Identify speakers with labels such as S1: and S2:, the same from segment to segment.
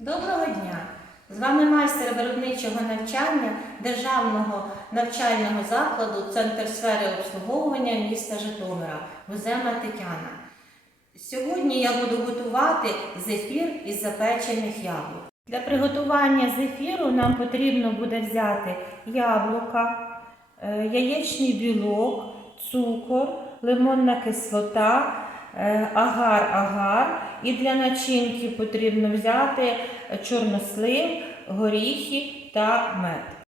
S1: Доброго дня! З вами майстер виробничого навчання Державного навчального закладу Центр сфери обслуговування міста Житомира Гузема Тетяна. Сьогодні я буду готувати зефір із запечених яблук. Для приготування зефіру нам потрібно буде взяти яблука, е, яєчний білок, цукор, лимонна кислота, агар-агар. І для начинки потрібно взяти чорнослив, горіхи та мед.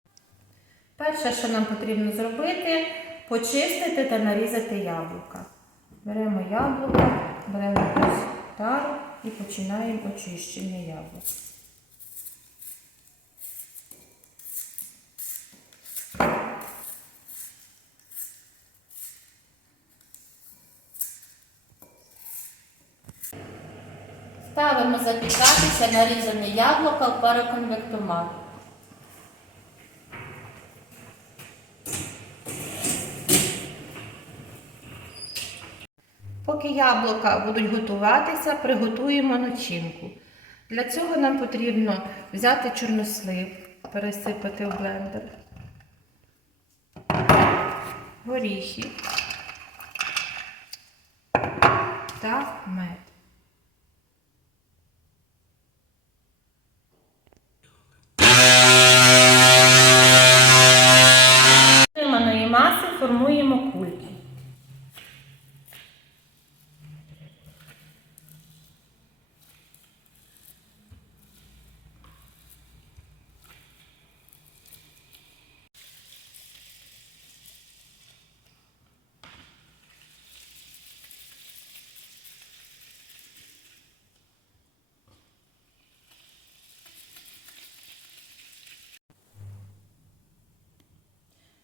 S1: Перше, що нам потрібно зробити, почистити та нарізати яблука. Беремо яблука, беремо ось тару і починаємо очищення яблук. Ставимо запікатися нарізані яблука в пароконвектомат. Поки яблука будуть готуватися, приготуємо начинку. Для цього нам потрібно взяти чорнослив, пересипати в блендер, горіхи та мед. মুকুল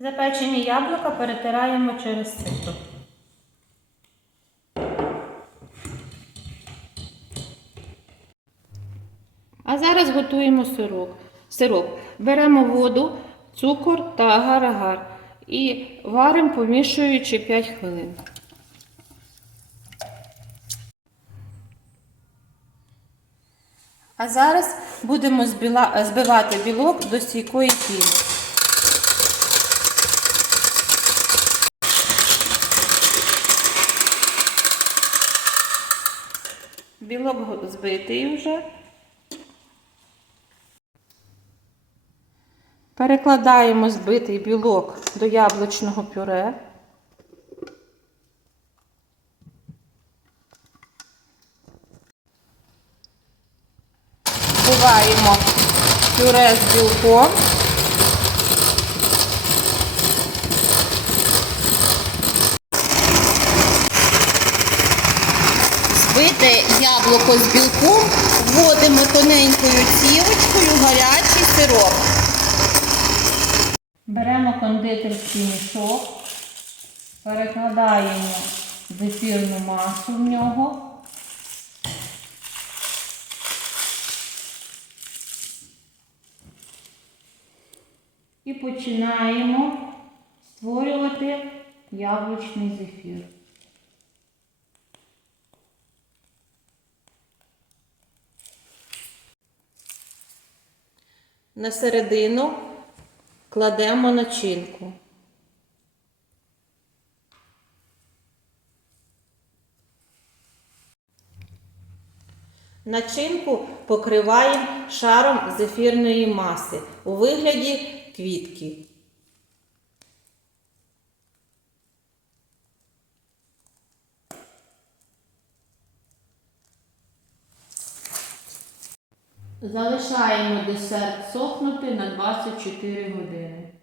S1: Запечені яблука перетираємо через сито. А зараз готуємо сироп. сироп. Беремо воду, цукор та агар-агар і варимо, помішуючи 5 хвилин. А зараз будемо збивати білок до стійкої піни. Білок збитий вже. Перекладаємо збитий білок до яблучного пюре. Вбиваємо пюре з білком. Збите яблуко з білком вводимо тоненькою цівочкою гарячий сироп. Беремо кондитерський мішок, перекладаємо зефірну масу в нього. І починаємо створювати яблучний зефір. На середину кладемо начинку. Начинку покриваємо шаром зефірної маси у вигляді квітки. Залишаємо десерт сохнути на 24 години.